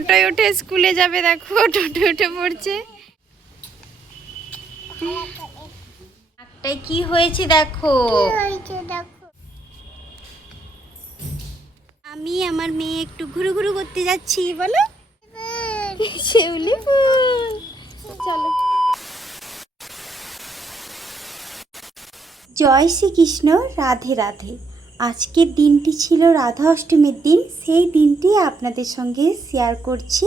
টোটোয় উঠে স্কুলে যাবে দেখো টোটো উঠে পড়ছে। একটাই কি হয়েছে দেখো? আমি আমার মেয়ে একটু ঘুরু ঘুরু করতে যাচ্ছি বলো। শিউলি ফুল। চলো। জয় শ্রীকৃষ্ণ রাধে রাধে। আজকের দিনটি ছিল রাধা অষ্টমীর দিন। সেই দিনটি আপনাদের সঙ্গে শেয়ার করছি।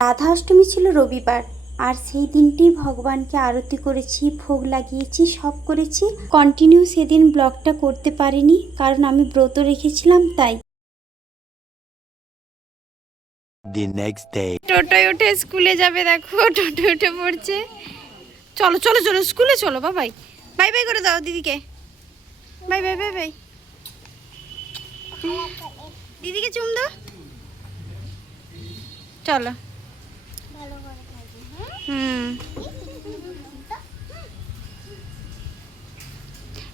রাধা অষ্টমী ছিল রবিবার আর সেই দিনটি ভগবানকে আরতি করেছি ভোগ লাগিয়েছি সব করেছি। কন্টিনিউ সেদিন ব্লগটা করতে পারিনি কারণ আমি ব্রত রেখেছিলাম তাই. টোটোয় উঠে স্কুলে যাবে দেখো টোটো উঠে পড়ছে। চলো চলো চলো স্কুলে চলো বাবাই। বাই বাই করে দাও দিদিকে। Bye bye bye bye. দিদিকে চুম দাও। চলো। হুম।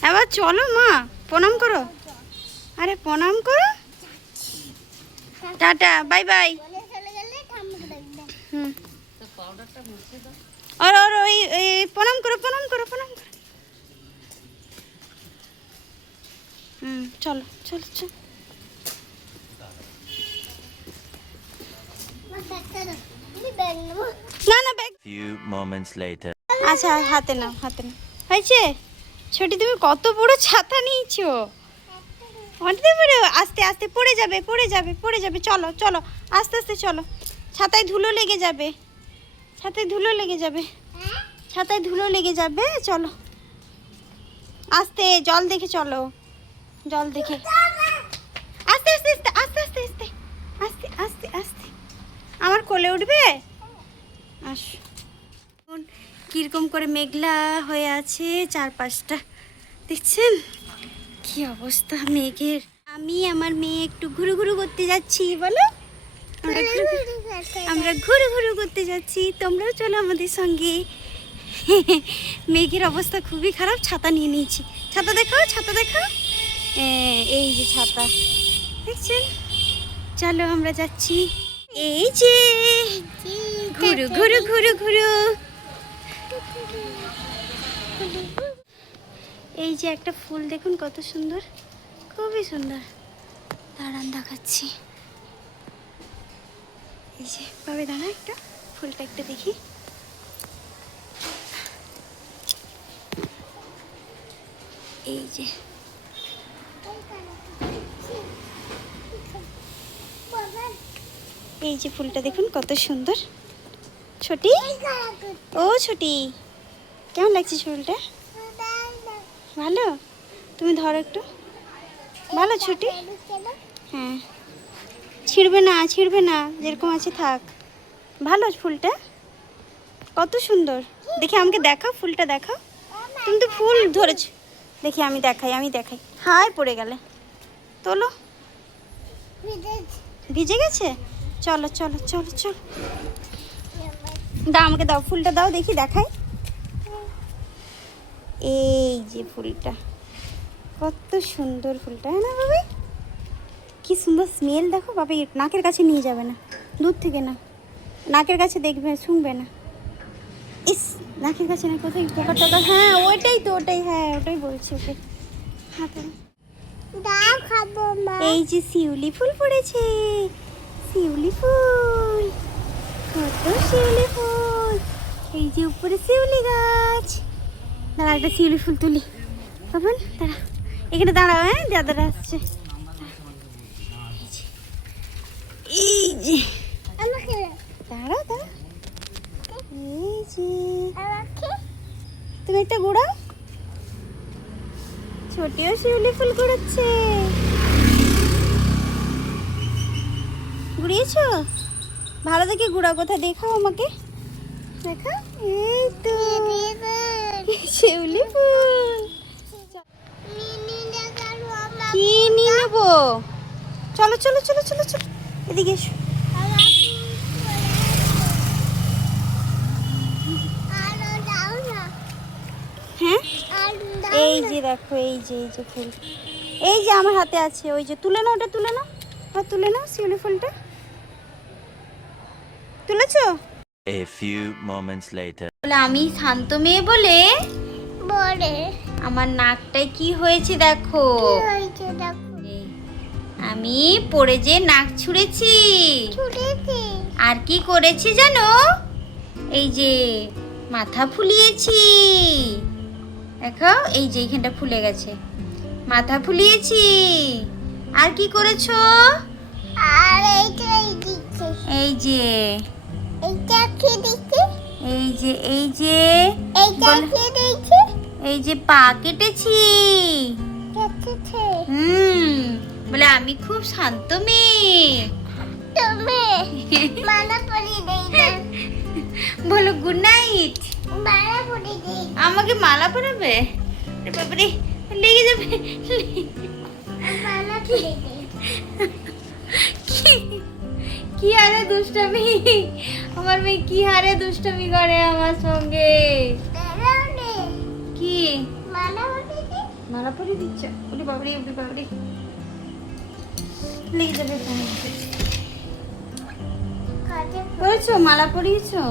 এবার চলো মা, প্রণাম করো। আরে, প্রণাম করো। Tata, bye bye. হুম। আর আর ওই, প্রণাম করো প্রণাম করো প্রণাম করো। হুম, চলো চলো চলো। না না ব্যাগ Few moments later. আচ্ছা হাতে নাও হাতে নাও। হয়েছে? ছোটি তুমি কত বড় ছাতা নিয়েছো? অনেক বড়। আস্তে আস্তে পড়ে যাবে পড়ে যাবে পড়ে যাবে। চলো চলো আস্তে আস্তে চলো। ছাতায় ধুলো লেগে যাবে। ছাতায় ধুলো লেগে যাবে। ছাতায় ধুলো লেগে যাবে চলো। আস্তে জল দেখে চলো। জল দেখে। আমার কোলে উঠবে? আস। কীরকম করে মেঘলা হয়ে আছে চারপাশটা। দেখছেন? কি অবস্থা মেঘের? আমি আমার মেয়ে একটু ঘুরু ঘুরু করতে যাচ্ছি বলো। আমরা ঘুরু ঘুরু- আমরা ঘুরু ঘুরু করতে যাচ্ছি। তোমরাও চলো আমাদের সঙ্গে। মেঘের অবস্থা খুবই খারাপ ছাতা নিয়ে নিয়েছি। ছাতা দেখাও ছাতা দেখাও। হ্যাঁ, এই যে ছাতা। দেখছেন? চলো আমরা যাচ্ছি। এই যে ঘুরু ঘুরু ঘুরু ঘুরু। এই যে একটা ফুল, দেখুন কত সুন্দর, খুবই সুন্দর। দাঁড়ান, দেখাচ্ছি। এই যে, ভাবে দাঁড়া একটা, ফুলটা একটা দেখি। এই যে। এই যে ফুলটা দেখুন, কত সুন্দর। ছোটি? ও, ছোটি। কেমন লাগছে ফুলটা? ভালো? তুমি ধরো একটু। ভালো, ছোটি? হ্যাঁ। ছিঁড়বে না ছিঁড়বে না, যেরকম আছে থাক। ভালো ফুলটা? কত সুন্দর। দেখি আমাকে দেখাও, ফুলটা দেখাও। তুমি তো ফুল ধরেছ। দেখি আমি দেখাই আমি দেখাই। হাই পড়ে গেলে। তোলো। ভিজে গেছে? চলো চলো চলো চলো। দাও আমাকে দাও ফুলটা দাও দেখি দেখাই। এই যে ফুলটা। কত সুন্দর ফুলটা হ্যাঁ না বাবা কি সুন্দর স্মেল দেখো বাবা নাকের কাছে নিয়ে যাবে না। দূর থেকে না। নাকের কাছে দেখবে শুনবে না। ইস নাকের কাছে না কোথায় পোকা টোকা হ্যাঁ ওইটাই তো ওটাই হ্যাঁ ওটাই বলছি ওকে। হাতে দাও খাব মা। এই যে শিউলি ফুল পড়েছে। শিউলি ফুল কত শিউলি ফুল। এই যে উপরে শিউলি গাছ। দাঁড়া একটা শিউলি ফুল তুলি। বাবন দাঁড়া। এখানে দাঁড়াও হ্যাঁ দাদারা আসছে। এই যে- দাঁড়াও দাঁড়া এই যে। তুমি একটা গুড়াও। ছোটিও শিউলি ফুল কুড়াচ্ছে গুড়িয়েছো ভালো দেখে গুড়া কোথায় দেখাও আমাকে। এই তো। শিউলি ফুল। কি নিয়ে নেব? চলো চলো চলো চলো চলো। এদিকে এসো। হ্যাঁ? এই যে দেখো, এই যে এই যে ফুল। এই যে আমার হাতে আছে, ওই যে তুলে নাও ওটা, তুলে নাও। আর তুলে নাও শিউলি ফুলটা। তুলেছো? A few moments later. বলে আমি শান্ত মেয়ে বলে? বলে। আমার নাকটায় কি হয়েছে দেখো? কি হয়েছে দেখো? আমি পড়ে যে নাক ছুঁড়েছি। আর কি করেছি জানো? এই যে মাথা ফুলিয়েছি। দেখো এই যে এইখানটা ফুলে গেছে। মাথা ফুলিয়েছি। আর কি করেছ? আর এই দিচ্ছে এই যে এইটা কি দিচ্ছে এই যে এই যে। এইটা কি দিচ্ছে এই যে পা কেটেছি। কেটেছে। হুম বলে আমি খুব শান্ত মেয়ে। তুমি মালা পরি দেই না। বলো গুড নাইট মালা পরি দেই। আমাকে মালা পরাবে? বাবারে লেগে যাবে। মালা পরি দেই। কি- কি হারে দুষ্টামি? আমার মেয়ে কি হারে দুষ্টামি করে আমার সঙ্গে? কি? মালা পরি দিচ্ছ। উলি বাবারে উলি বাবারে। লেগে যাবে। পরেছো মালা পরিয়েছো?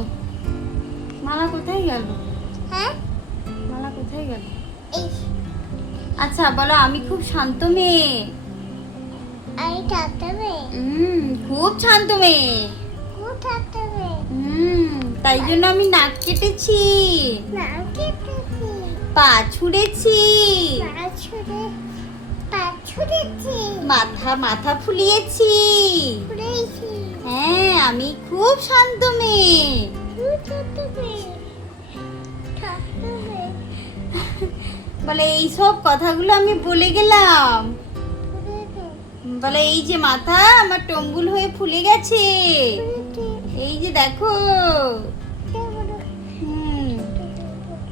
মালা কোথায় গেল? হ্যাঁ? মালা কোথায় গেল? আচ্ছা বলো আমি খুব শান্ত মেয়ে। আই থাকতে হুম খুব শান্ত মেয়ে। কো থাকতে হুম তাই জন্য আমি নাক কেটেছি। না কেটেছি। পা ছুঁড়েছি। পা ছুড়ে পা ছুড়েছি। মাথা মাথা ফুলিয়েছি। ছুড়েছি হ্যাঁ আমি খুব শান্ত মেয়ে। থাকতে থাকতে বলে এই সব কথাগুলো আমি বলে গেলাম। বলে, এই যে মাথা, আমার টম্বুল হয়ে ফুলে গেছে। এই যে দেখো।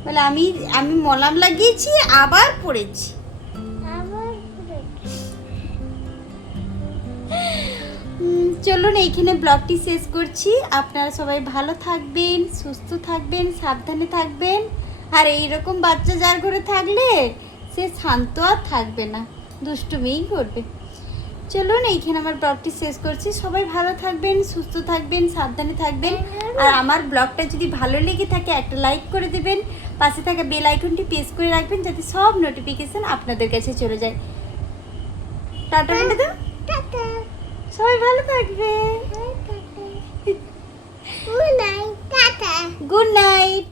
বলে, আমি আমি মলাম লাগিয়েছি, আবার পড়েছি। চলুন, এইখানে ব্লগটি শেষ করছি। আপনারা সবাই ভালো থাকবেন, সুস্থ থাকবেন, সাবধানে থাকবেন। আর এই রকম বাচ্চা যার ঘরে থাকলে, সে শান্ত আর থাকবে না, দুষ্টুমিই করবে। চলুন এইখানে আমার ব্লগটি শেষ করছি। সবাই ভালো থাকবেন সুস্থ থাকবেন সাবধানে থাকবেন। আর আমার ব্লগটা যদি ভালো লেগে থাকে একটা লাইক করে দেবেন। পাশে থাকা বেল আইকনটি প্রেস করে রাখবেন যাতে সব নোটিফিকেশান আপনাদের কাছে চলে যায়। টাটা বলে দাও সবাই ভালো থাকবে। Good night. Tata. Good night